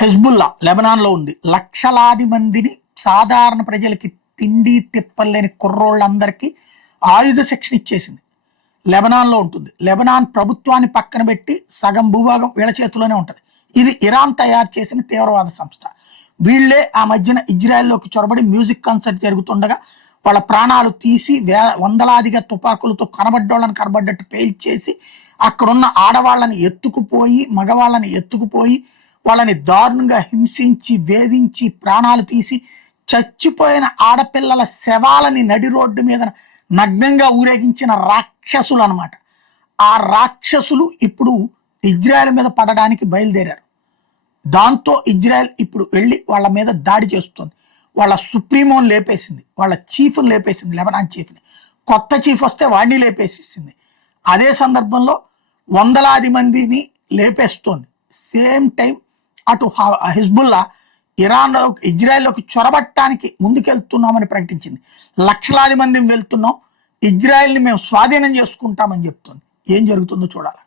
Hezbollah లెబనాన్లో ఉంది. లక్షలాది మందిని సాధారణ ప్రజలకి తిండి తిప్పలేని కుర్రోళ్ళందరికీ ఆయుధ శిక్షణ ఇచ్చేసింది. లెబనాన్లో ఉంటుంది. లెబనాన్ ప్రభుత్వాన్ని పక్కన పెట్టి సగం భూభాగం వీళ్ళ చేతిలోనే ఉంటుంది. ఇది ఇరాన్ తయారు చేసిన తీవ్రవాద సంస్థ. వీళ్ళే ఆ మధ్యన ఇజ్రాయెల్లోకి చొరబడి మ్యూజిక్ కాన్సర్ట్ జరుగుతుండగా వాళ్ళ ప్రాణాలు తీసి వందలాదిగా తుపాకులతో కనబడ్డోళ్ళని కనబడ్డట్టు పేల్చేసి అక్కడున్న ఆడవాళ్ళని ఎత్తుకుపోయి మగవాళ్ళని ఎత్తుకుపోయి వాళ్ళని దారుణంగా హింసించి వేధించి ప్రాణాలు తీసి చచ్చిపోయిన ఆడపిల్లల శవాలని నడి రోడ్డు మీద నగ్నంగా ఊరేగించిన రాక్షసులు అనమాట. ఆ రాక్షసులు ఇప్పుడు ఇజ్రాయెల్ మీద పడడానికి బయలుదేరారు. దాంతో ఇజ్రాయెల్ ఇప్పుడు వెళ్ళి వాళ్ళ మీద దాడి చేస్తుంది. వాళ్ళ సుప్రీమోని లేపేసింది, వాళ్ళ చీఫ్ని లేపేసింది, లెబనాన్ చీఫ్ని. కొత్త చీఫ్ వస్తే వాడిని లేపేసేసింది. అదే సందర్భంలో వందలాది మందిని లేపేస్తోంది. సేమ్ టైం అటు హిజ్బుల్లా ఇజ్రాయెల్లోకి చొరబట్టడానికి ముందుకెళ్తున్నామని ప్రకటించింది. లక్షలాది మంది వెళ్తున్నాం, ఇజ్రాయెల్ని మేము స్వాధీనం చేసుకుంటామని చెప్తుంది. ఏం జరుగుతుందో చూడాలి.